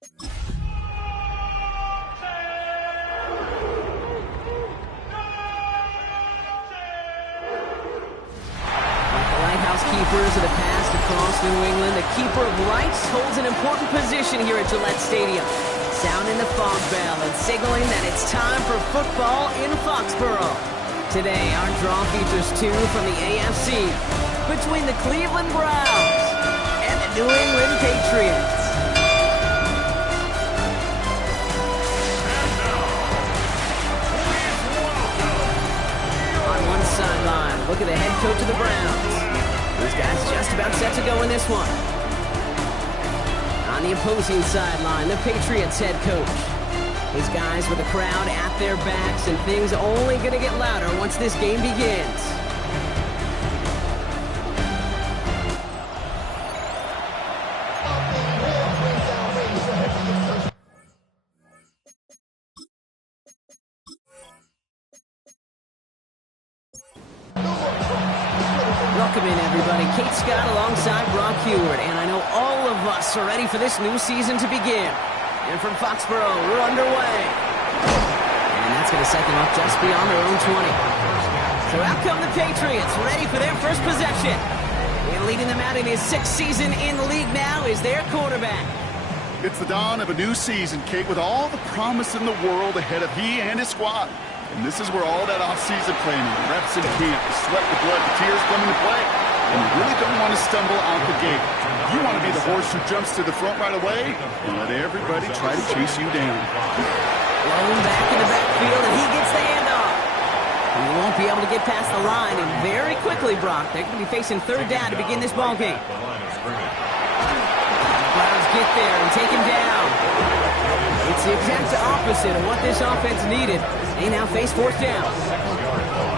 Keepers of the past across New England, the keeper of rights holds an important position here at Gillette Stadium, sounding the fog bell and signaling that it's time for football in Foxborough. Today, our draw features two from the AFC between the Cleveland Browns and the New England Patriots. On one sideline, look at the head coach of the Browns. This guy's just about set to go in this one. On the opposing sideline, the Patriots head coach. His guys with the crowd at their backs, and things only going to get louder once this game begins. Welcome in, everybody. Kate Scott alongside Brock Heward, and I know all of us are ready for this new season to begin. And from Foxborough, we're underway. And that's going to set them up just beyond their own 20. So out come the Patriots, ready for their first possession. And leading them out in his 6th season in the league now is their quarterback. It's the dawn of a new season, Kate, with all the promise in the world ahead of he and his squad. And this is where all that off-season planning, reps in camp, the sweat, the blood, the tears come into play. And you really don't want to stumble out the gate. You want to be the horse who jumps to the front right away and let everybody try to chase you down. Blown back in the backfield, and he gets the handoff. He won't be able to get past the line, and very quickly, Brock, they're going to be facing 3rd down to begin this ball game. Browns get there and take him down. It's the exact opposite of what this offense needed. They now face 4th down.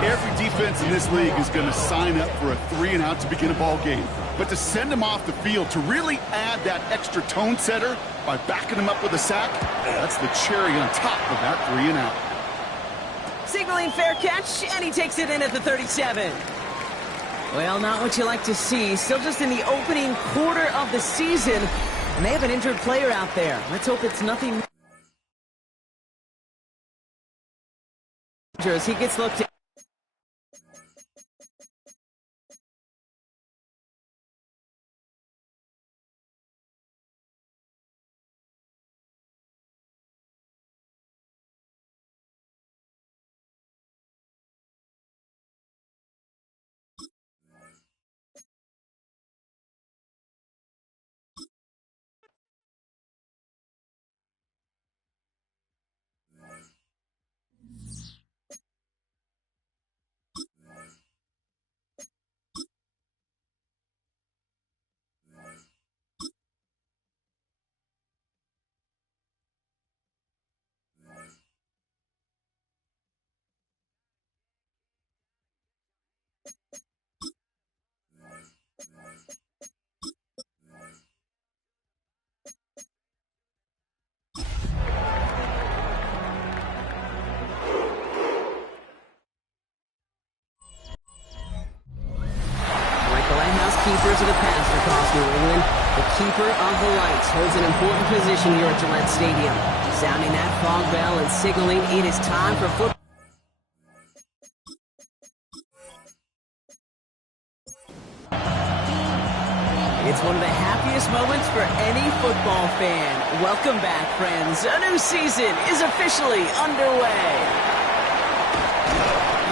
Every defense in this league is going to sign up for a 3-and-out to begin a ball game. But to send them off the field, to really add that extra tone setter by backing them up with a sack, that's the cherry on top of that 3-and-out. Signaling fair catch, and he takes it in at the 37. Well, not what you like to see. Still just in the opening quarter of the season, and they have an injured player out there. Let's hope it's nothing. As he gets looked at. Keepers of the past across New England, the keeper of the lights holds an important position here at Gillette Stadium, sounding that fog bell and signaling it is time for football. It's one of the happiest moments for any football fan. Welcome back, friends. A new season is officially underway.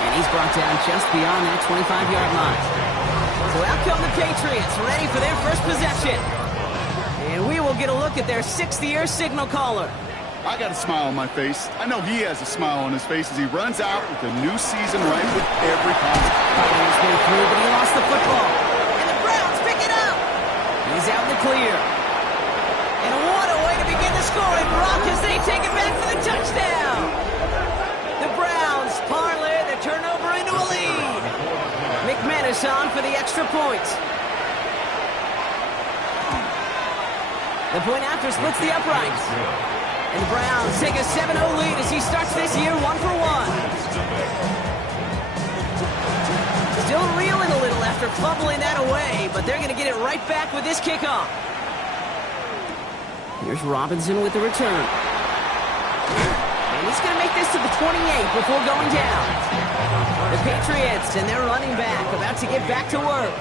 And he's brought down just beyond that 25-yard line. So out come the Patriots, ready for their first possession. And we will get a look at their 6th-year signal caller. I got a smile on my face. I know he has a smile on his face as he runs out with the new season right with every pass. He's been through, but he lost the football. And the Browns pick it up. He's out in the clear. And what a way to begin the scoring, Brock, as they take it back for the touchdown. The Browns parlay the turnover into a lead. McManus on for the extra point. The point after splits the uprights. And the Browns take a 7-0 lead as he starts this year 1 for 1. Still reeling a little after fumbling that away, but they're going to get it right back with this kickoff. Here's Robinson with the return. And he's going to make this to the 28 before going down. The Patriots and their running back about to get back to work.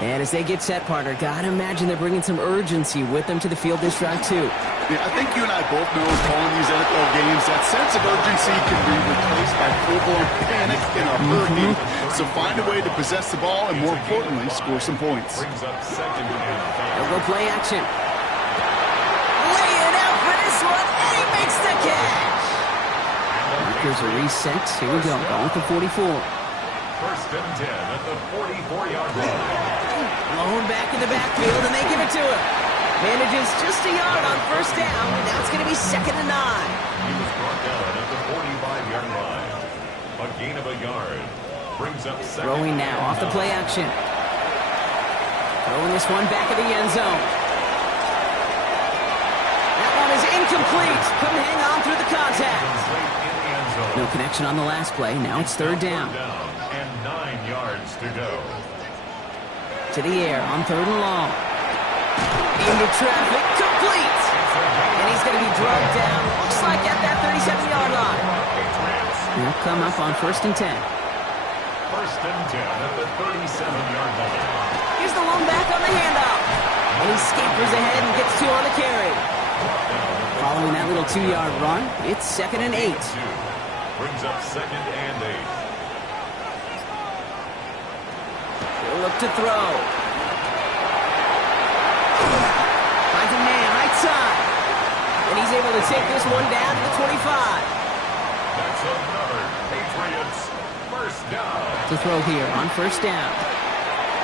And as they get set, partner, gotta imagine they're bringing some urgency with them to the field this drive, too. Yeah, I think you and I both know calling these NFL games, that sense of urgency can be replaced by full-blown panic in a hurricane. So find a way to possess the ball and, more importantly, score some points. They'll go play action. Laying out for this one, and he makes the catch. Here's a reset. Here we go. Ball at the 44. First and 10 at the 44-yard line. Blown back in the backfield, and they give it to him. Manages just a yard on first down, and now it's going to be 2nd and 9. He was brought down at the 45-yard line. A gain of a yard. Brings up second. Throwing now off the play action. Throwing this one back of the end zone. That one is incomplete. Couldn't hang on through the contact. No connection on the last play. Now it's 3rd down. And 9 yards to go. To the air on 3rd and long. Into traffic. Complete. And he's going to be drugged down. Looks like at that 37-yard line. He'll come up on 1st and 10. First and 10 at the 37-yard line. Here's the lone back on the handoff. And he scampers ahead and gets 2 on the carry. Following that little 2-yard run, it's 2nd and 8. Brings up 2nd and 8. He'll look to throw. Finds a man right side. And he's able to take this one down to the 25. That's another Patriots first down. To throw here on 1st down.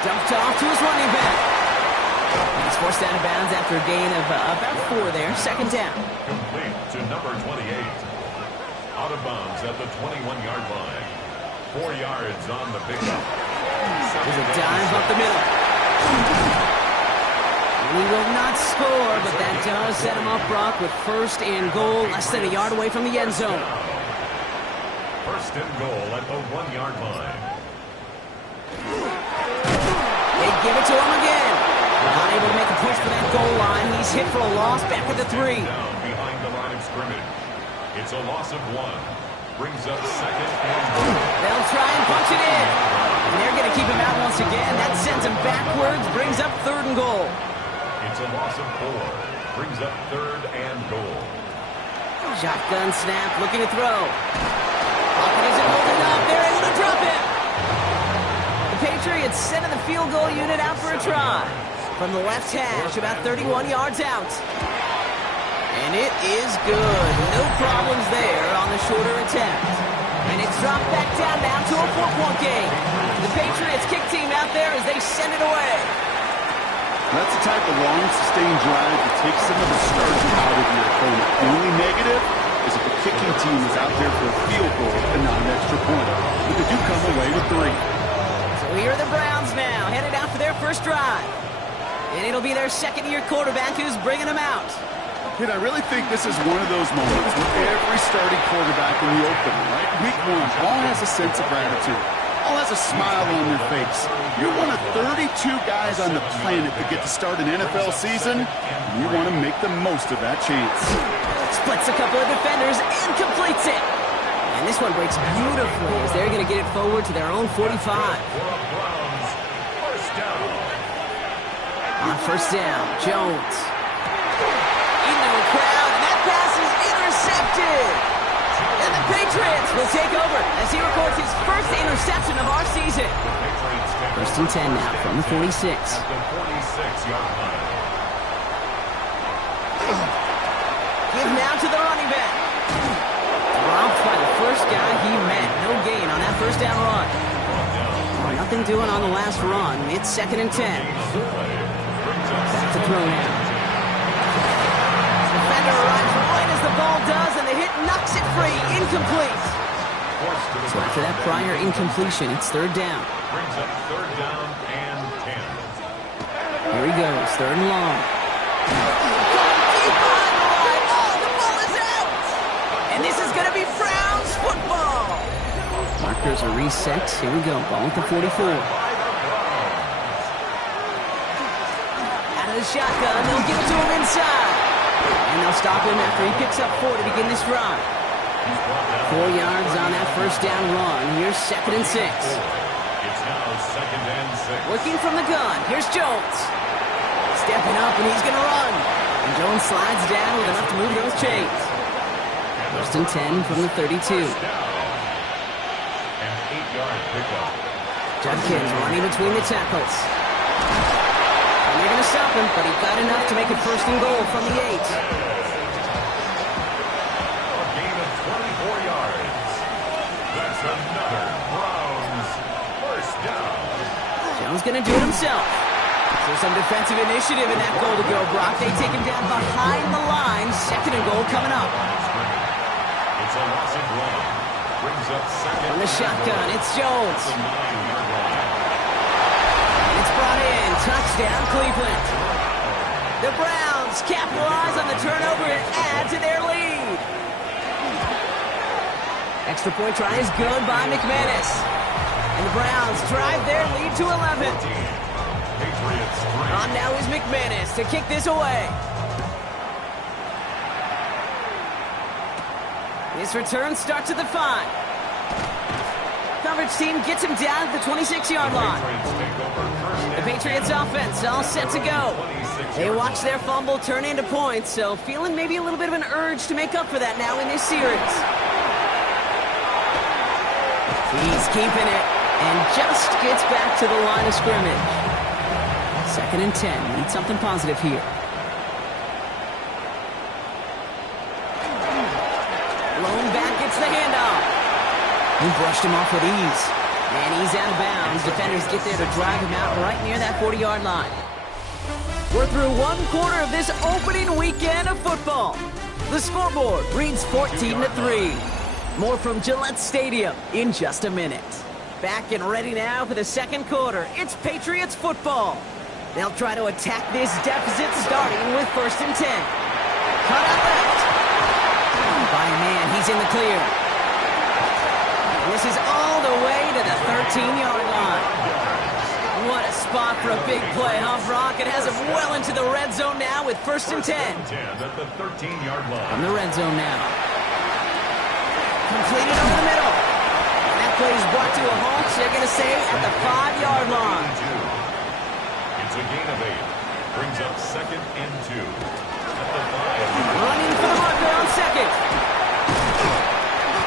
Dumped off to his running back. He's forced out of bounds after a gain of about 4 there. 2nd down. Complete to number 28. Out of bounds at the 21-yard line. 4 yards on the pickup. There's a dive up the middle. He will not score, but that does set him up, Brock, with 1st and goal, less than a yard away from the end zone. 1st and goal at the 1-yard line. They give it to him again. Not able to make a push for that goal line. He's hit for a loss back at the 3. Down behind the line of scrimmage. It's a loss of 1. Brings up 2nd and goal. They'll try and punch it in. And they're going to keep him out once again. That sends him backwards, brings up 3rd and goal. It's a loss of 4. Brings up 3rd and goal. Shotgun snap, looking to throw. Pocket isn't holding up. They're able to drop him. The Patriots sending the field goal unit out for a try. From the left hash, about 31 yards out. And it is good. No problems there on the shorter attempt. And it's dropped back down now to a 4-point game. The Patriots kick team out there as they send it away. That's the type of long, sustained drive that takes some of the starch out of your opponent. The only negative is if the kicking team is out there for a field goal and not an extra point. But they do come away with 3. So here are the Browns now, headed out for their first drive. And it'll be their 2nd-year quarterback who's bringing them out. And I really think this is one of those moments where every starting quarterback in the opener, right? Week 1, all has a sense of gratitude. All has a smile on their face. You're one of 32 guys on the planet that get to start an NFL season, and you want to make the most of that chance. Splits a couple of defenders and completes it. And this one breaks beautifully as they're going to get it forward to their own 45. On 1st down, Jones. Into the crowd, and that pass is intercepted. And the Patriots will take over as he records his first interception of our season. 1st and 10 now from the 46. At the 46-yard line. Give now to the running back. Dropped by the first guy he met. No gain on that 1st down run. Nothing doing on the last run. It's 2nd and 10. Back to throw now. Defender arrives right as the ball does, and the hit knocks it free. Incomplete. So after that prior incompletion, it's 3rd down. Brings up 3rd down and 10. Here he goes, 3rd and long. The ball is out! And this is going to be Browns football. Markers are reset. Here we go, ball at the 44. Out of the shotgun, they'll give it to him inside. And they'll stop him after he picks up 4 to begin this drive. 4 yards on that first down run. Here's 2nd and 6. It's now 2nd and 6. Working from the gun. Here's Jones. Stepping up, and he's going to run. And Jones slides down with enough to move those chains. 1st and 10 from the 32. An 8-yard pickup. Judkins running between the tackles. And they're going to stop him, but he got enough to make it 1st and goal from the 8. A gain of 24 yards. That's another Browns 1st down. Jones going to do it himself. So some defensive initiative in that goal to go, Brock. They take him down behind the line. 2nd and goal coming up. It's a loss of 1. Brings up 2nd. On the shotgun, it's Jones. The 9-yard line. It's brought in. Touchdown, Cleveland. The Browns capitalize on the turnover and add to their lead. Extra point try is good by McManus. And the Browns drive their lead to 11. Patriots 3. On now is McManus to kick this away. His return starts at the 5. Coverage team gets him down at the 26-yard line. The Patriots offense all set to go. They watch their fumble turn into points, so feeling maybe a little bit of an urge to make up for that now in this series. He's keeping it and just gets back to the line of scrimmage. 2nd and 10. Need something positive here. Lone back gets the handoff. He brushed him off with ease. And he's out of bounds. Defenders get there to drive him out right near that 40-yard line. We're through 1 quarter of this opening weekend of football. The scoreboard reads 14-3. More from Gillette Stadium in just a minute. Back and ready now for the 2nd quarter. It's Patriots football. They'll try to attack this deficit starting with 1st and 10. Cut out left. By a man, he's in the clear. And this is all the way to the 13-yard line. What a spot for a big play, huh, Brock? It has him well into the red zone now with 1st and 10. At the 13-yard line. On the red zone now. Completed over the middle. And that play is brought to a halt, so they're going to say at the 5-yard line. It's a gain of 8. Brings up 2nd and 2. At the 5. Running for the marker on 2nd.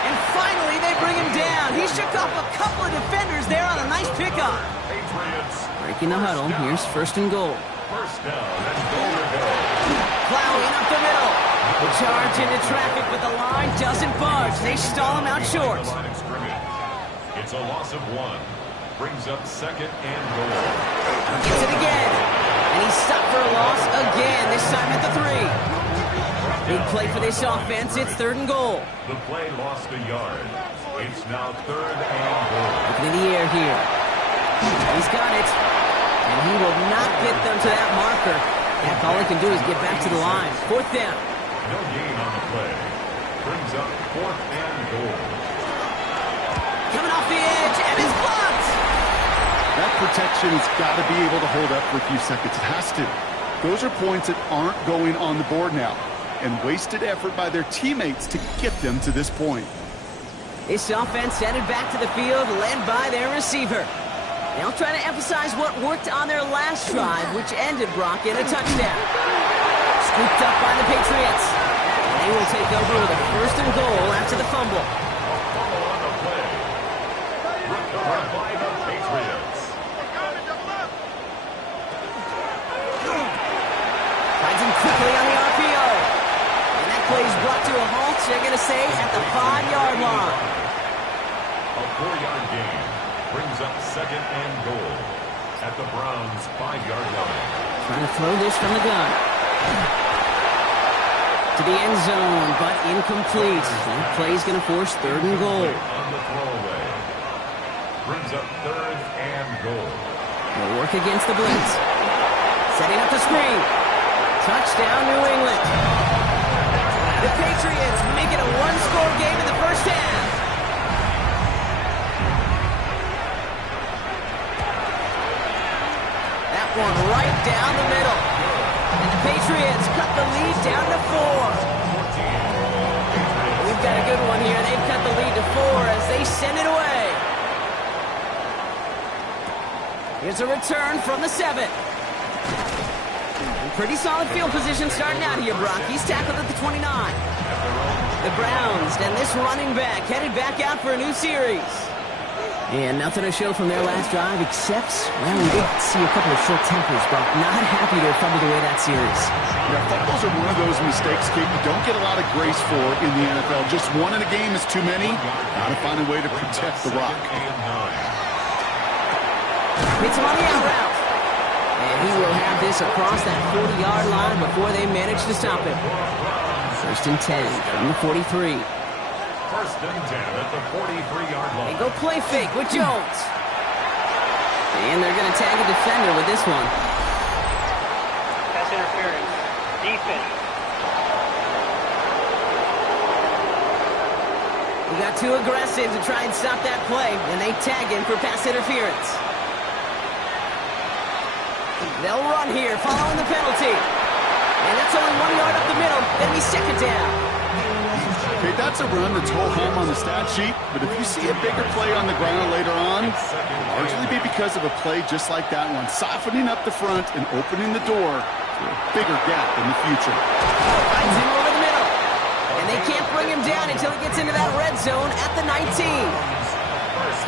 And finally, they bring him down. He shook off a couple of defenders there on a nice pickup. Patriots. Breaking the huddle. Here's 1st and goal. 1st down and goal to go. Plowing up the middle. The charge into traffic, but the line doesn't budge. They stall him out short. The line of scrimmage. It's a loss of 1. Brings up 2nd and goal. Gets it again. And he's stopped for a loss again, this time at the 3. Big play for this offense. It's 3rd and goal. The play lost a yard. It's now 3rd and goal. Looking in the air here. He's got it. And he will not get them to that marker. Heck, all he can do is get back to the line. 4th down. No gain on the play. Brings up 4th and goal. Coming off the edge, and it's blocked. That protection's got to be able to hold up for a few seconds. It has to. Those are points that aren't going on the board now. And wasted effort by their teammates to get them to this point. This offense headed back to the field, led by their receiver. They'll try to emphasize what worked on their last drive, which ended Brock in a touchdown. Scooped up by the Patriots. They will take over with a 1st and goal after the fumble. Fumble on the play. Recovered by the Patriots. Finds him quickly on the RPO. And that play is brought to a halt, so they're going to say at the 5-yard line. A 4-yard gain. Brings up 2nd and goal. At the Browns' 5-yard line. Trying to throw this from the gun. To the end zone, but incomplete. That play is going to force 3rd and goal. On the throwaway. Brings up 3rd and goal. They'll work against the blitz. Setting up the screen. Touchdown, New England. The Patriots make it a 1-score game in the 1st half. That one right down the middle. And the Patriots cut the lead down to 4. We've got a good one here. They've cut the lead to 4 as they send it away. Here's a return from the 7. Pretty solid field position starting out here, Brock. He's tackled at the 29. The Browns and this running back headed back out for a new series. And nothing to show from their last drive except, well, we did see a couple of short tempers, Brock. Not happy to have fumbled away that series. Yeah, fumbles are one of those mistakes, Kate, you don't get a lot of grace for in the NFL. Just one in a game is too many. Gotta find a way to protect the rock. Hits him on the out route. And he will have this across that 40-yard line before they manage to stop him. First and 10 from the 43. First and 10 at the 43-yard line. They go play fake with Jones. And they're going to tag a defender with this one. Pass interference. Defense. He got too aggressive to try and stop that play, and they tag him for pass interference. They'll run here following the penalty. And that's only 1 yard up the middle. Then he's second down. Okay, that's a run that's ho-hum on the stat sheet, but if you see a bigger play on the ground later on, it'll largely be because of a play just like that one, softening up the front and opening the door to a bigger gap in the future. Finds him over the middle. And they can't bring him down until he gets into that red zone at the 19.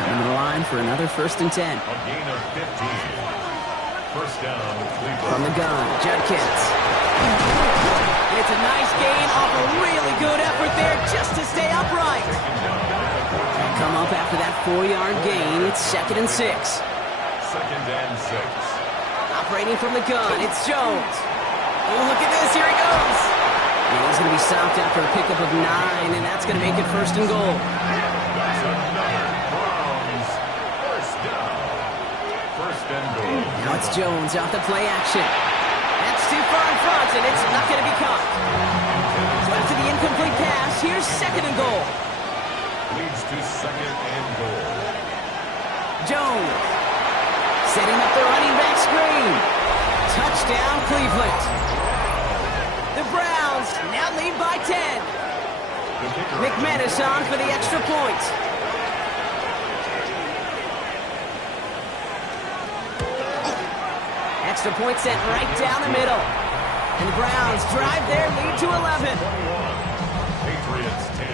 Coming to the line for another first and 10. A gain of 15. First down, Cleveland. From the gun, Judkins. It's a nice gain off a really good effort there just to stay upright. Come up after that 4-yard gain. It's second and 6. Second and 6. Operating from the gun, it's Jones. Oh, look at this. Here he goes. And he's going to be stopped after a pickup of 9, and that's going to make it first and goal. That's another Browns first down. First and goal. Now it's Jones off the play action. That's too far in front, and it's not going to be caught. So after the incomplete pass, here's second and goal. Leads to second and goal. Jones setting up the running back screen. Touchdown, Cleveland. The Browns now lead by 10. McManus on for the extra point. Extra point sent right down the middle. And the Browns drive their lead to 11. Patriots 10.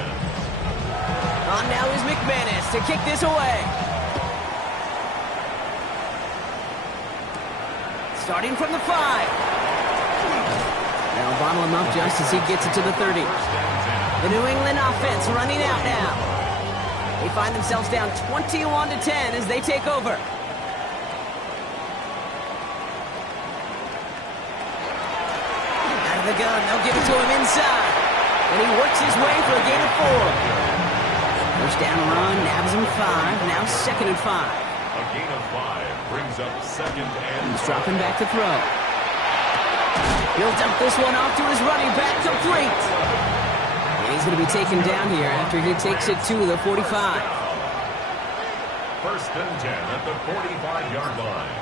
On now is McManus to kick this away. Starting from the 5. They'll bottle him up just as he gets it to the 30. The New England offense running out now. They find themselves down 21-10 as they take over. The gun, they'll give it to him inside. And he works his way for a gain of 4. First down run, nabs him 5. Now second and 5. A gain of 5 brings up second and He's dropping back to throw. He'll dump this one off to his running back, complete. And he's going to be taken down here after he takes it to the 45. First and 10 at the 45-yard line.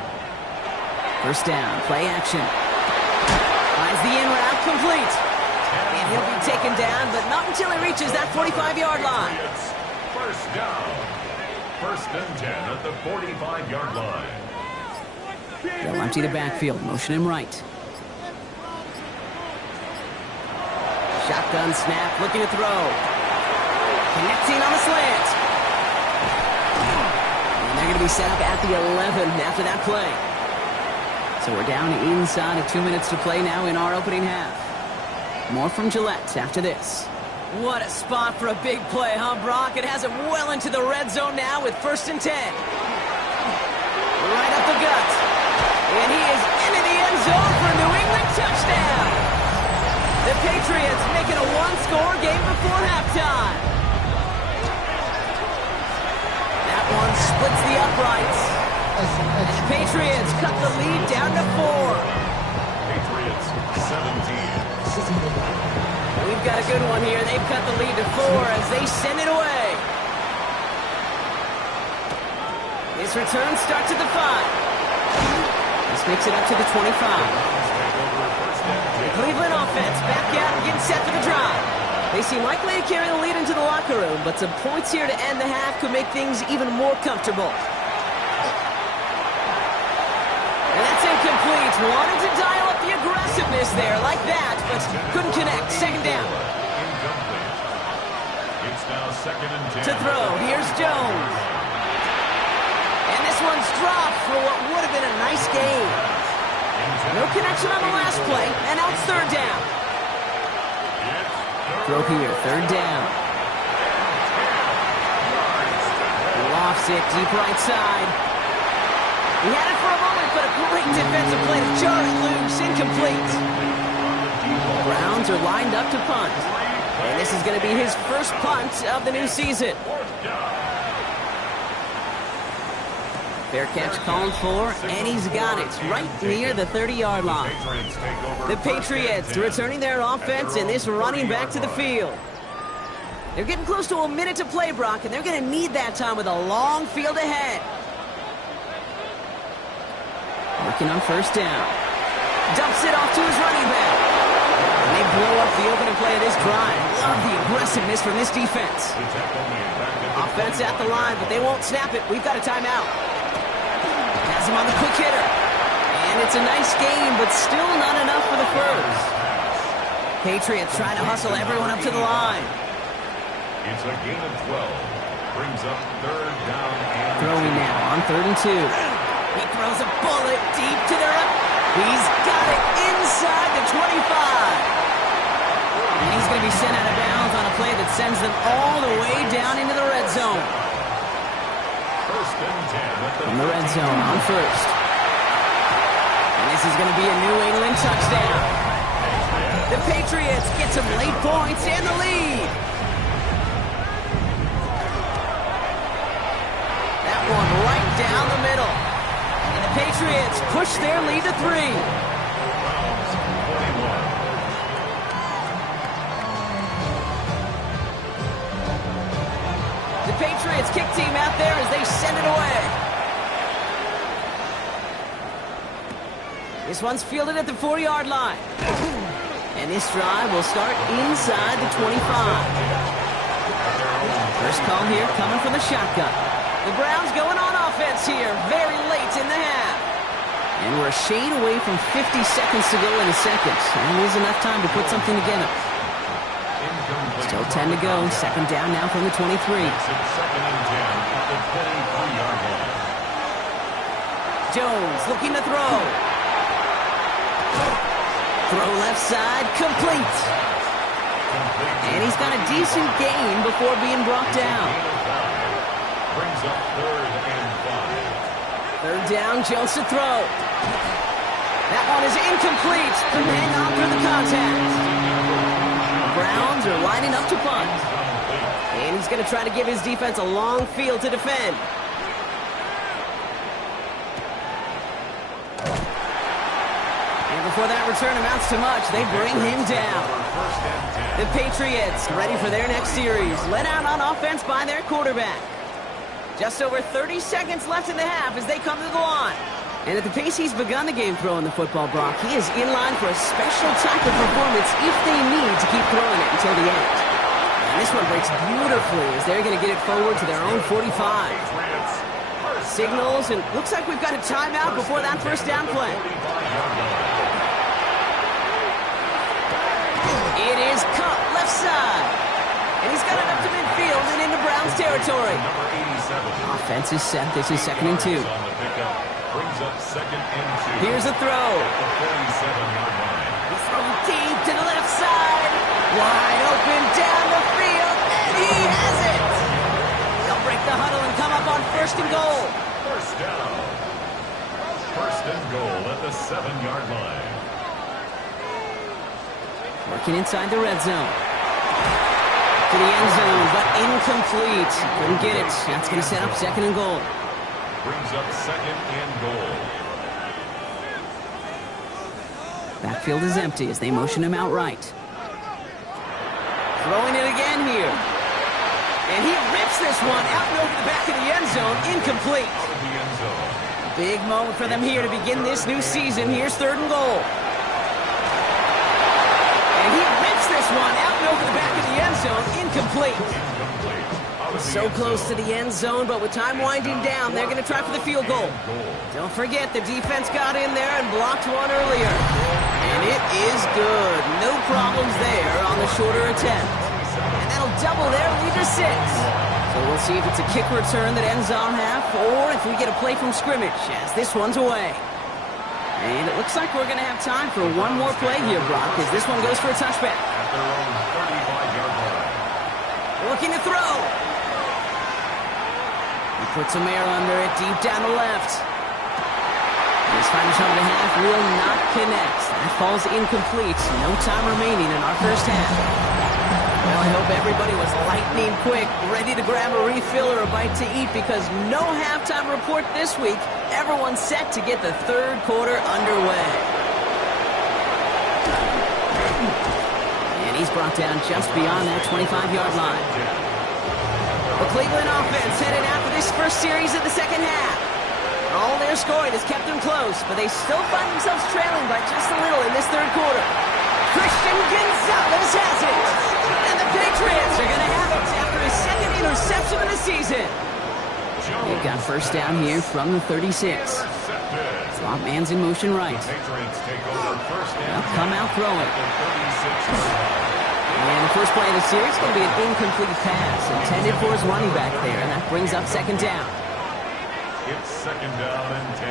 First down, play action. Finds the in route, complete. And he'll be taken down, but not until he reaches that 45-yard line. First down. First and 10 at the 45-yard line. They'll empty the backfield, motion him right. Shotgun snap, looking to throw. Connecting on the slant. And they're going to be set up at the 11 after that play. So we're down inside of 2 minutes to play now in our opening half. More from Gillette after this. What a spot for a big play, huh, Brock? It has it well into the red zone now with first and 10. Right up the gut. And he is into the end zone for a New England touchdown. The Patriots making a one-score game before halftime. That one splits the uprights. And the Patriots cut the lead down to 4. Patriots 17. We've got a good one here. They've cut the lead to 4 as they send it away. This return starts at the 5. This makes it up to the 25. Cleveland offense back out and getting set for the drive. They seem likely to carry the lead into the locker room, but some points here to end the half could make things even more comfortable. And that's incomplete. Wanted to dial up the aggressiveness there like that, but couldn't connect. Second down. It's now second and 10. To throw, here's Jones. And this one's dropped for what would have been a nice game. No connection on the last play, and now it's third down. Throw here, third down. Lofts it, deep right side. He had it for a moment, but a great defensive play to jar it loose, incomplete. Browns are lined up to punt. And this is going to be his first punt of the new season. Fair catch called for, and he's got it right near the 30-yard line. The Patriots returning their offense and this running back to the field. They're getting close to a minute to play, Brock, and they're going to need that time with a long field ahead. Working on first down. Dumps it off to his running back. And they blow up the opening play of this drive. Love the aggressiveness from this defense. Offense at the line, but they won't snap it. We've got a timeout. Has him on the quick hitter. And it's a nice game, but still not enough for the first. Patriots trying to hustle everyone up to the line. It's a gain of 12. Brings up third down. Throwing now on 3rd and 2. He throws a bullet deep to the right. He's got it inside the 25. And he's going to be sent out of bounds on a play that sends them all the way down into the red zone. First and 10 From the red zone on first. And this is going to be a New England touchdown. The Patriots get some late points and the lead. That one right down the middle. And the Patriots push their lead to 3. The Patriots kick team out there as they send it away. This one's fielded at the 4-yard line. And this drive will start inside the 25. First call here coming from the shotgun. The Browns going on offense here very late in the half. And we're a shade away from 50 seconds to go in the second. And there's enough time to put something together. Still 10 to go. Second down now from the 23. Second and 10 at the 23-yard line. Jones looking to throw. Throw left side, complete. And he's got a decent gain before being brought down. Brings up third and 5. Third down, Jones to throw. That one is incomplete. Couldn't hang on through the contact. Browns are lining up to punt. And he's going to try to give his defense a long field to defend. And before that return amounts to much, they bring him down. The Patriots ready for their next series. Led out on offense by their quarterback. Just over 30 seconds left in the half as they come to the line. And at the pace he's begun the game throwing the football, Brock, he is in line for a special type of performance if they need to keep throwing it until the end. And this one breaks beautifully as they're going to get it forward to their own 45. Signals, and looks like we've got a timeout before that first down play. It is cut left side. And he's got it up to midfield and into Browns territory. Offense is set. This is 2nd and 2. Brings up 2nd and 2. Here's a throw. The 47-yard line. He's thrown deep to the left side. Wide open down the field, and he has it. They'll break the huddle and come up on 1st and goal. First down. 1st and goal at the 7-yard line. Working inside the red zone. To the end zone, but incomplete. Couldn't get it. That's going to set up 2nd and goal. Brings up 2nd and goal. Backfield is empty as they motion him out right. Throwing it again here. And he rips this one out and over the back of the end zone. Incomplete. Out of the end zone. Big moment for them here to begin this new season. Here's 3rd and goal. one out and over the back of the end zone. Incomplete. So close to the end zone, but with time winding down, they're going to try for the field goal. Don't forget, the defense got in there and blocked one earlier. And it is good. No problems there on the shorter attempt. And that'll double their lead to 6. So we'll see if it's a kick return that ends on half, or if we get a play from scrimmage, as this one's away. And it looks like we're going to have time for one more play here, Brock, as this one goes for a touchback. At their own 35-yard line. Looking to throw. He puts some air under it, deep down the left. This final shot of the half will not connect. That falls incomplete. No time remaining in our first half. Well, I hope everybody was lightning quick, ready to grab a refill or a bite to eat, because no halftime report this week. Everyone's set to get the third quarter underway. And he's brought down just beyond that 25-yard line. The Cleveland offense headed out for this first series of the second half. All their scoring has kept them close, but they still find themselves trailing by just a little in this third quarter. Christian Gonzalez has it. And the Patriots are going to have it after his second interception of the season. They've got first down here from the 36. Slot man's in motion right. They'll come out throwing. And the first play of the series is going to be an incomplete pass intended for his running back there, and that brings up second down. It's second down and 10.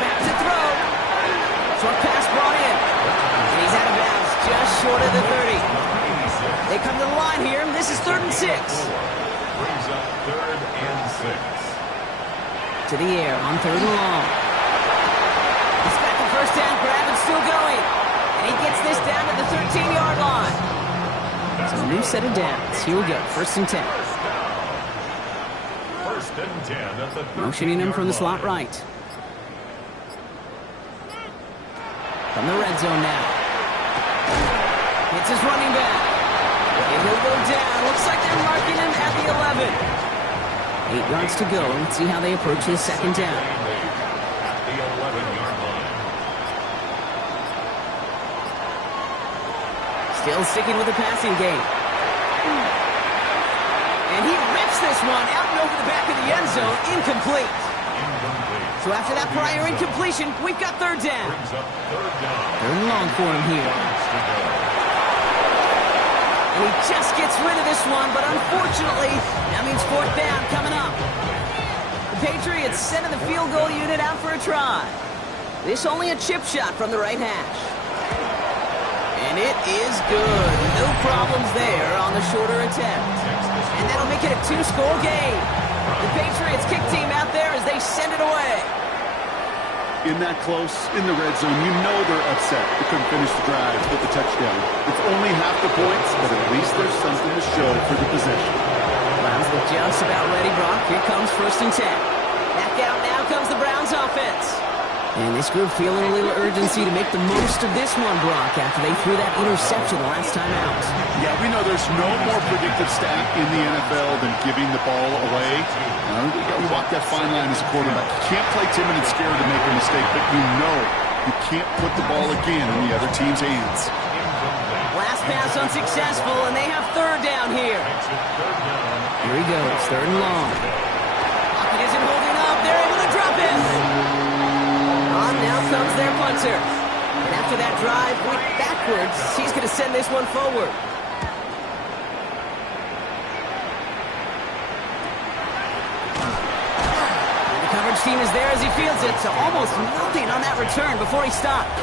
Back to throw. Short pass brought in. And he's out of bounds, just short of the 30. They come to the line here. This is 3rd and 6. Brings up 3rd and 6. To the air on 3rd and long. He's got the first down grab and still going. And he gets this down to the 13-yard line. So a new set of downs. Here we go. 1st and 10. First and 10 at the Motioning him from the slot right. From the red zone now. It's his running back. And he'll go down. Looks like they're marking him at the 11. 8 yards to go. Let's see how they approach this second down. At the 11-yard line. Still sticking with the passing game. And he rips this one out and over the back of the end zone. Incomplete. So after that prior incompletion, we've got 3rd down. Brings up 3rd down. 3rd and long for him here. And he just gets rid of this one, but unfortunately, that means 4th down coming up. The Patriots sending the field goal unit out for a try. This only a chip shot from the right hash. And it is good. No problems there on the shorter attempt. And that'll make it a 2-score game. The Patriots kick team out there as they send it away. In that close, in the red zone, you know they're upset. They couldn't finish the drive with the touchdown. It's only half the points, but at least there's something to show for the possession. Browns look just about ready, Brock. Here comes 1st and 10. Back out now comes the Browns offense. And this group feeling a little urgency to make the most of this one, Brock, after they threw that interception the last time out. Yeah, we know there's no more predictive stat in the NFL than giving the ball away. You walk that fine line as a quarterback. You can't play timid and scared to make a mistake, but you know you can't put the ball again in the other team's hands. Last pass unsuccessful, and they have 3rd down here. Here he goes, 3rd and long. Pocket isn't holding up. They're able to drop it. Now comes their punter. And after that drive went backwards, he's going to send this one forward. And the coverage team is there as he fields it, so almost nothing on that return before he stopped.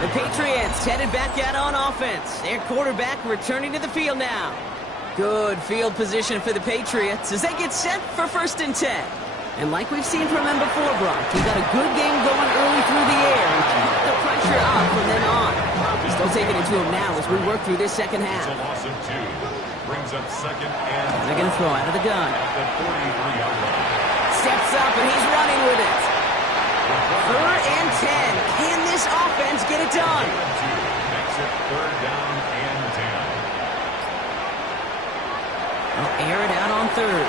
The Patriots headed back out on offense. Their quarterback returning to the field now. Good field position for the Patriots as they get set for 1st and 10. And like we've seen from him before, Brock, he got a good game going early through the air and kept the pressure up from then on. He's still taking it to him now as we work through this second half. It's a loss of 2. Brings up 2nd and They're going to throw out of the gun. at the 43-yard line. Steps up and he's running with it. 3rd and 10. Can this offense get it done? Makes it 3rd down and 10. They'll air it out on 3rd.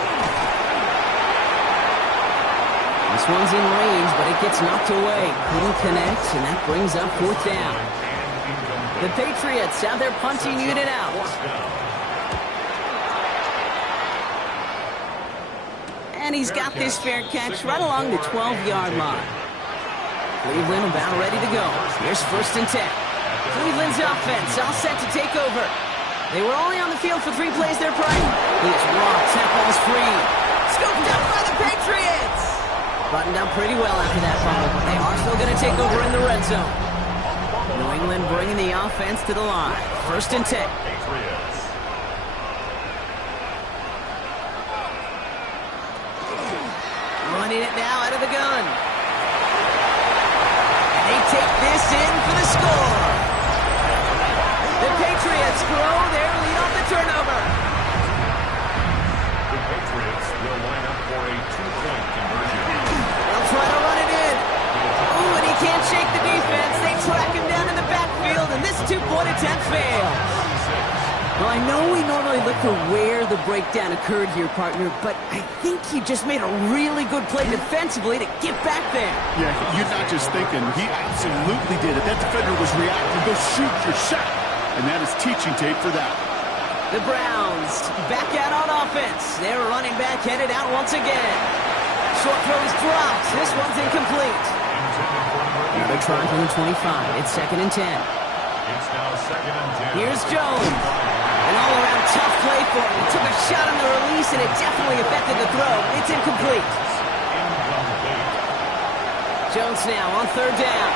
This one's in range, but it gets knocked away. Couldn't connect, and that brings up 4th down. The Patriots have their punting unit out. And he's got this fair catch right along the 12-yard line. Cleveland about ready to go. Here's 1st and 10. Cleveland's offense all set to take over. They were only on the field for 3 plays there, Brian. He is rocked. That ball's free. Scooped up by the Patriots. Buttoned up pretty well after that fumble, but they are still going to take over in the red zone. New England bringing the offense to the line. 1st and 10. Patriots. Running it now out of the gun. And they take this in for the score. The Patriots grow their lead off the turnover. The Patriots will line up for a 2-point conversion. They'll try to run it in. Ooh, and he can't shake the defense. They track him down in the backfield, and this 2-point attempt fails. Well, I know we normally look for where the breakdown occurred here, partner, but I think he just made a really good play defensively to get back there. Yeah, you're not just thinking. He absolutely did it. That defender was reacting. Go shoot your shot. And that is teaching tape for that. The Browns back out on offense. Their running back headed out once again. Short throw is dropped. This one's incomplete. Another try from the 25. It's 2nd and 10. It's now 2nd and 10. Here's Jones. An all-around tough play for him. He took a shot on the release, and it definitely affected the throw. It's incomplete. Jones now on 3rd down.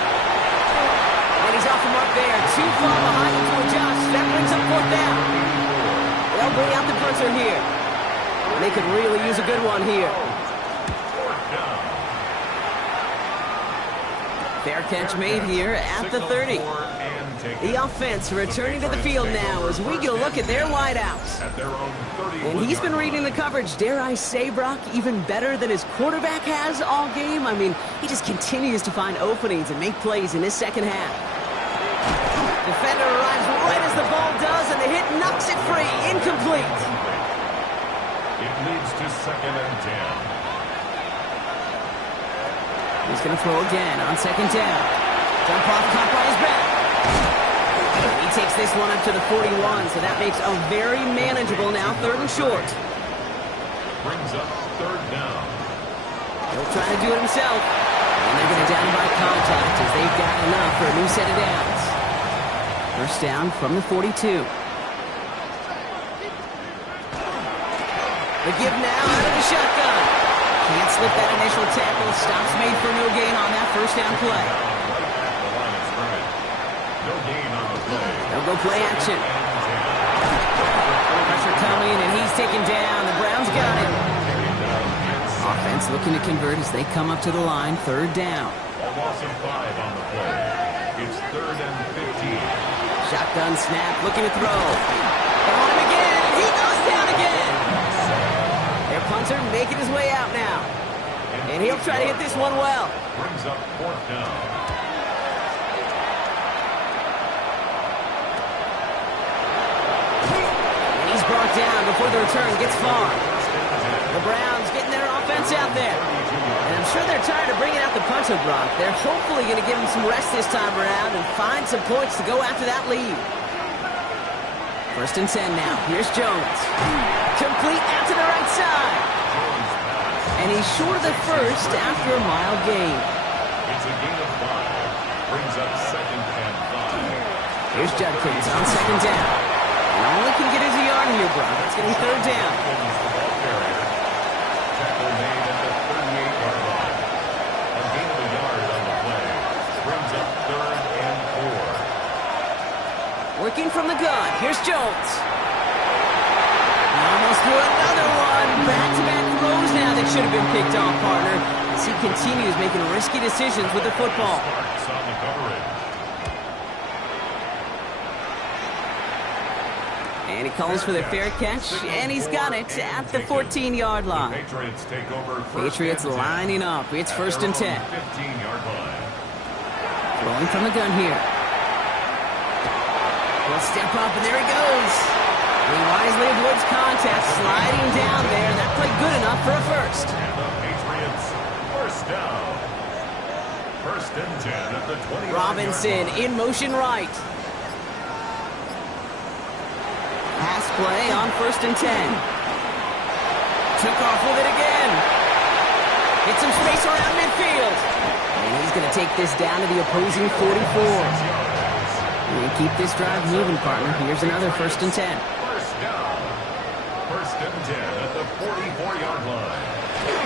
And he's off the mark there. Too far behind him to adjust. That brings up 4th down. They'll bring out the punter here. They could really use a good one here. Fair catch made here at the 30. The offense returning to the field now as we get a look at their wideouts. And he's been reading the coverage, dare I say, Brock, even better than his quarterback has all game. I mean, he just continues to find openings and make plays in his second half. Defender arrives right as the ball does, and the hit knocks it free. Incomplete. It leads to 2nd and 10. He's going to throw again on 2nd down. Jump off, caught by his back. He takes this one up to the 41, so that makes a very manageable now 3rd and short. Brings up 3rd down. He'll try to do it himself. And they're going to down by contact as they've got enough for a new set of downs. 1st down from the 42. The give now out of the shotgun. Can't slip that initial tackle. Stops made for no gain on that 1st down play. No gain on the play. They'll go play action. Pressure coming, and he's taken down. The Browns got him. Offense looking to convert as they come up to the line. 3rd down. A loss of 5 on the play. It's 3rd and 15. Shotgun snap, looking to throw. They want him again, and he goes down again. Their punter making his way out now. And he'll try to hit this one well. Brings up 4th down. And he's brought down before the return gets far. The Browns getting their offense out there. And I'm sure they're tired of bringing out the punter, Brock. They're hopefully going to give him some rest this time around and find some points to go after that lead. 1st and 10 now. Here's Jones. Complete out to the right side. And he's short of the 1st after a mile gain. It's a gain of 5. Brings up 2nd and 5. Here's Judkins on 2nd down. And all he can get is a yard here, Brock. It's going to be 3rd down. Tackle made at the 38-yard line. A gain of a yard on the play. Brings up 3rd and 4. Working from the gun. Here's Jones. He almost threw another one. Back-to-back throws now that should have been picked off, partner. As he continues making risky decisions with the football. Starks on the coverage. And he calls for the fair catch, and he's got it at the 14-yard line. Patriots take over. Patriots lining up. It's 1st and 10. 15-yard line. Rolling from the gun here. He'll step up, and there he goes. He wisely avoids contact, sliding down there, and that played good enough for a 1st. And the Patriots, 1st down. 1st and 10 at the 20. Robinson in motion right. play on 1st and 10. Took off with it again. Get some space around midfield. And he's going to take this down to the opposing 44. And keep this drive moving, partner. Here's another 1st and 10. First down. 1st and 10 at the 44-yard line.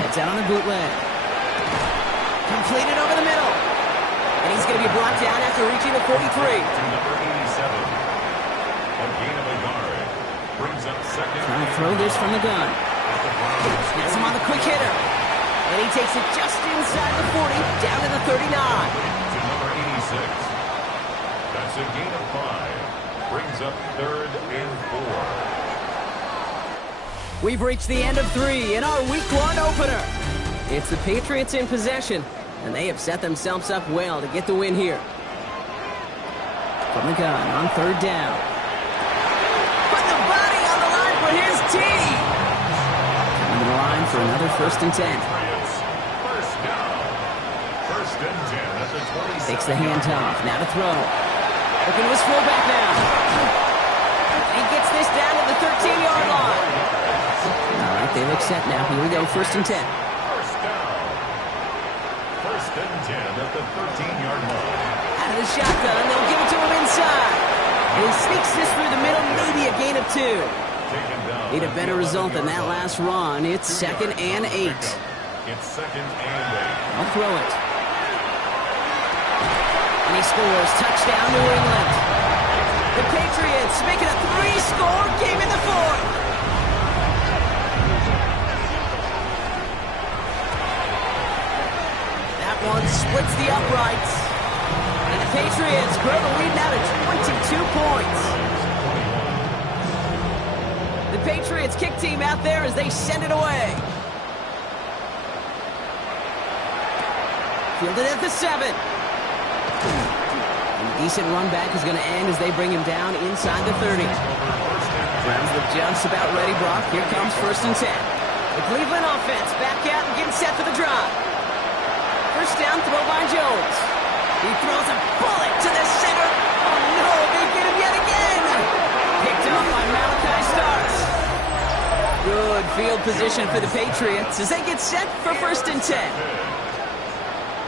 Heads out on a bootleg. Completed over the middle. And he's going to be brought down after reaching the 43. To number 87. A gain of a yard. Brings up 2nd. Trying to throw this from the gun. Gets him on the quick hitter. And he takes it just inside the 40, down to the 39. To number 86. That's a gain of 5. Brings up 3rd and 4. We've reached the end of 3 in our Week 1 opener. It's the Patriots in possession, and they have set themselves up well to get the win here. From the gun on 3rd down. Put the body on the line for his team. Coming to the line for another 1st and 10. First down. 1st and 10 at the 27. Takes the handoff. Now to throw. Looking to his fullback now. He gets this down to the 13-yard line. All right, they look set now. Here we go, 1st and 10. First down. 1st and 10 at the 13-yard line. Out of the shotgun, they'll give it to him inside. And he sneaks this through the middle, maybe a gain of 2. Taken down. Need a better result than that last run. It's 2nd and 8. It's 2nd and 8. I'll throw it. And he scores. Touchdown, New England. The Patriots making a 3-score game in the 4th. That one splits the uprights. And the Patriots grow the lead now to 22 points. The Patriots kick team out there as they send it away. Fielded at the 7. And a decent run back is going to end as they bring him down inside the 30. Browns look just about ready, Brock. Here comes 1st and 10. The Cleveland offense back out and getting set for the drive. First down, throw by Jones. He throws a bullet to the center. Oh no, they get him yet again. Picked off by Malachi Starks. Good field position for the Patriots as they get set for 1st and 10.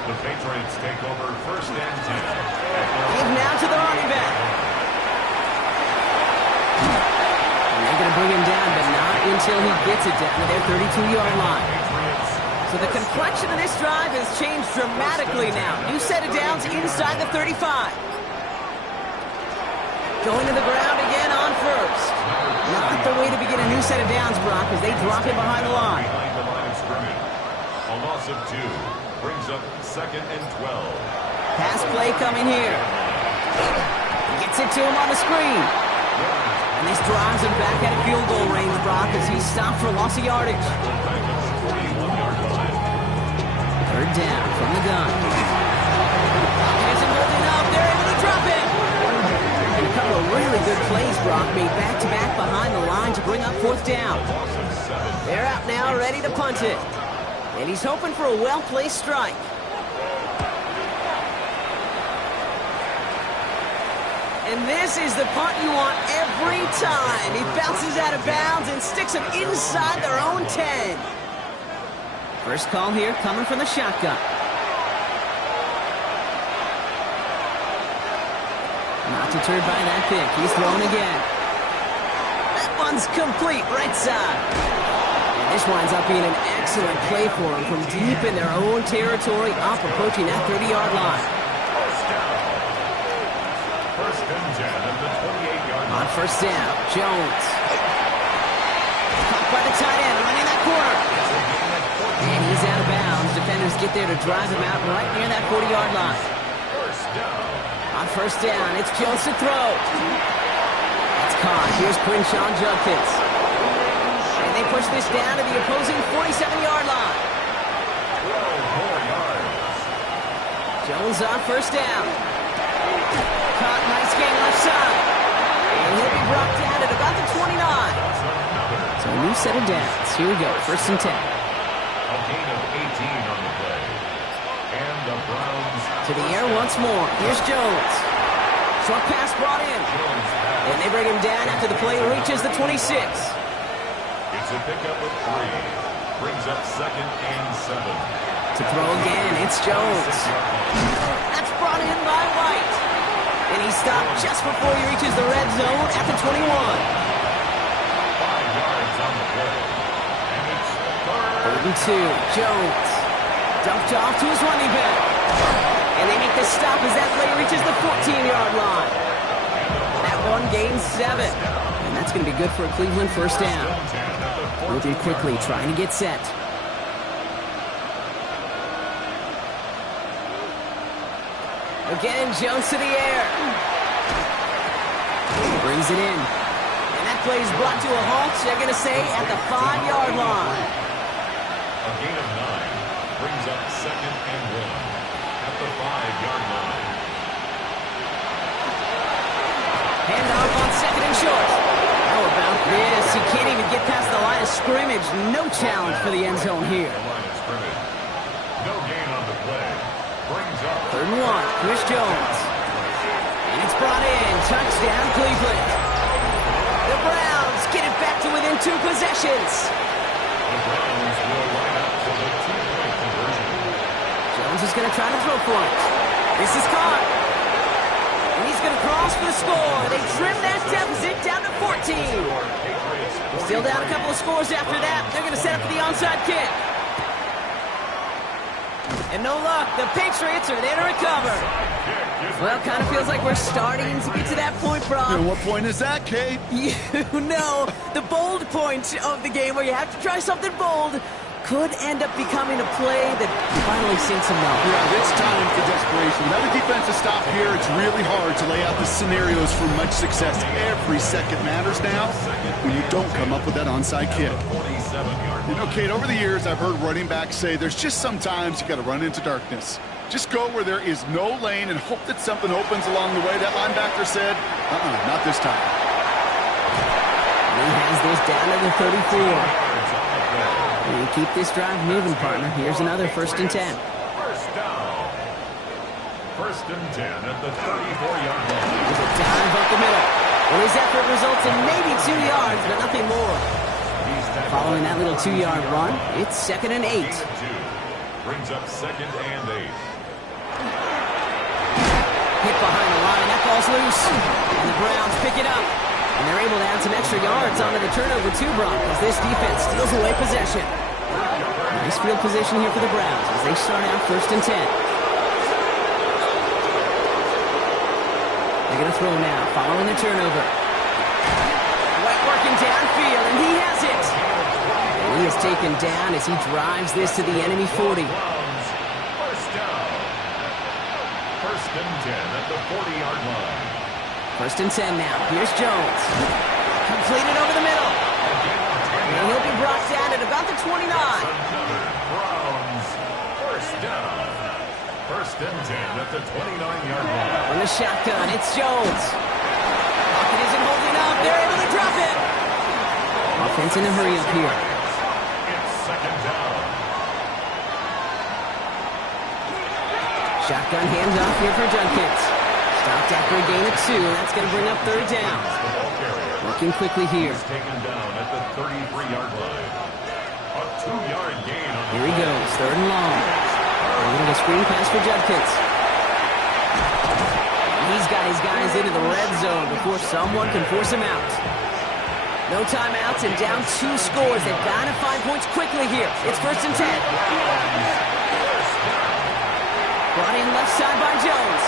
The Patriots take over 1st and 10. Give now to the running back. And they're going to bring him down, but not until he gets it down to their 32-yard line. So the complexion of this drive has changed dramatically now. New set of downs inside the 35. Going to the ground again on 1st. Not the way to begin a new set of downs, Brock, as they drop it behind the line. Behind the line of scrimmage. A loss of 2 brings up 2nd and 12. Pass play coming here. Gets it to him on the screen. And this drives him back at a field goal range, Brock, as he's stopped for loss of yardage. Back at the 41-yard line. 3rd down from the gun. Isn't holding up. They're able to drop it. And a couple of really good plays, Brock, made back-to-back behind the line to bring up 4th down. They're out now, ready to punt it. And he's hoping for a well-placed strike. And this is the punt you want every time. He bounces out of bounds and sticks him inside their own 10. First call here coming from the shotgun. Not deterred by that pick. He's thrown again. That one's complete, right side. And this winds up being an excellent play for him from deep in their own territory, up approaching that 30-yard line. First and 10 at the 28-yard line. On 1st down, Jones. Caught by the tight end, running that corner. And he's out of bounds. Defenders get there to drive him out right near that 40-yard line. First down. On 1st down, it's Jones to throw. That's caught. Here's Quinshawn Judkins. And they push this down to the opposing 47-yard line. 12 more yards. Jones on 1st down. Caught, nice gain left side. And he'll be brought down at about the 29. So a new set of downs. Here we go, 1st and 10. A gain of 18 on the play. And the Browns To the air once more. Here's Jones. Short pass brought in. And they bring him down after the play reaches the 26. It's a pickup of 3. Brings up 2nd and 7. To throw again, it's Jones. That's brought in by White. And he stopped just before he reaches the red zone at the 21. 5 yards on the play. And it's 3rd and 2. Jones dumped off to his running back. And they make the stop as that play reaches the 14-yard line. That one gains 7. And that's going to be good for a Cleveland first down. Moving quickly, trying to get set. Again, Jones to the air. Brings it in. And that play is brought to a halt, they're going to say, at the 5-yard line. a gain of 9. Brings up 2nd and 1 at the 5-yard line. Handoff on 2nd and short. How about this? He can't even get past the line of scrimmage. No challenge for the end zone here. Line of scrimmage. No gain on the play. Brings up 3rd and 1. Chris Jones. And it's brought in. Touchdown, Cleveland. The Browns get it back to within 2 possessions. the Browns will line up for the 2-point conversion. Jones is going to try to throw for it. This is caught. And he's going to cross for the score. They trim that deficit down to 14. Still down a couple of scores after that. They're going to set up for the onside kick. And no luck. The Patriots are there to recover. Well, kind of feels like we're starting to get to that point, Brock. And what point is that, Kate? You know, the bold point of the game where you have to try something bold could end up becoming a play that finally sinks him out. Yeah, it's time for desperation. Without a defensive stop here, it's really hard to lay out the scenarios for much success. Every second matters now when you don't come up with that onside kick. You know, Kate, over the years, I've heard running backs say there's just sometimes you got to run into darkness. Just go where there is no lane and hope that something opens along the way. That linebacker said, not this time. And he has this down to the 34. And you keep this drive moving, partner. Here's another 1st and 10. First down. 1st and 10 at the 34-yard line. With a dive up the middle. And his effort results in maybe 2 yards, but nothing more. Following that little 2-yard run, it's 2nd and 8. Brings up 2nd and 8. Hit behind the line. That ball's loose. And the Browns pick it up. And they're able to add some extra yards onto the turnover too, Brock, as this defense steals away possession. Nice field position here for the Browns as they start out 1st and 10. They're going to throw now, following the turnover. White working downfield, and he has it. And he is taken down as he drives this to the enemy 40. First down. 1st and 10 at the 40-yard line. 1st and 10 now. Here's Jones. Completed over the middle. And he'll be brought down at about the 29. Browns. First down. 1st and 10 at the 29-yard line. From the shotgun, it's Jones. Pocket isn't holding up. They're able to drop it. Offense in a hurry up here. It's 2nd down. Shotgun handoff here for Judkins. Stopped after a gain of 2. That's going to bring up 3rd down. Working quickly here. Taken down at the 33-yard line. A 2-yard gain on Here he goes. 3rd and long. A little screen pass for Judkins. He's got his guys into the red zone before someone can force him out. No timeouts and down 2 scores. They've got to find points quickly here. It's 1st and 10. Brought in left side by Jones.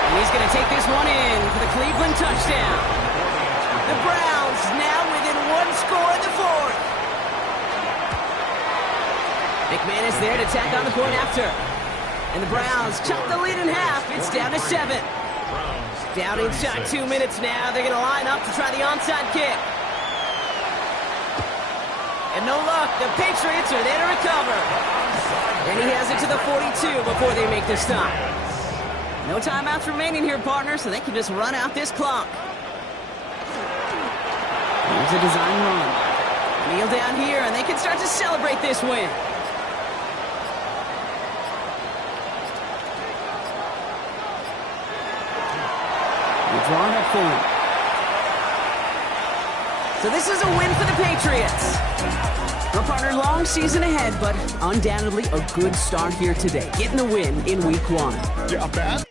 And he's going to take this one in for the Cleveland touchdown. The Browns now within 1 score in the 4th. McManus there to tack on the point after. And the Browns chop the lead in half. It's down to 7. Down inside 2 minutes now. They're going to line up to try the onside kick. And no luck. The Patriots are there to recover. And he has it to the 42 before they make the stop. No timeouts remaining here, partner, so they can just run out this clock. Here's a design run. Kneel down here, and they can start to celebrate this win. draw it up for him. So this is a win for the Patriots. Well, partner, long season ahead, but undoubtedly a good start here today. Getting the win in Week 1. Yeah, bad.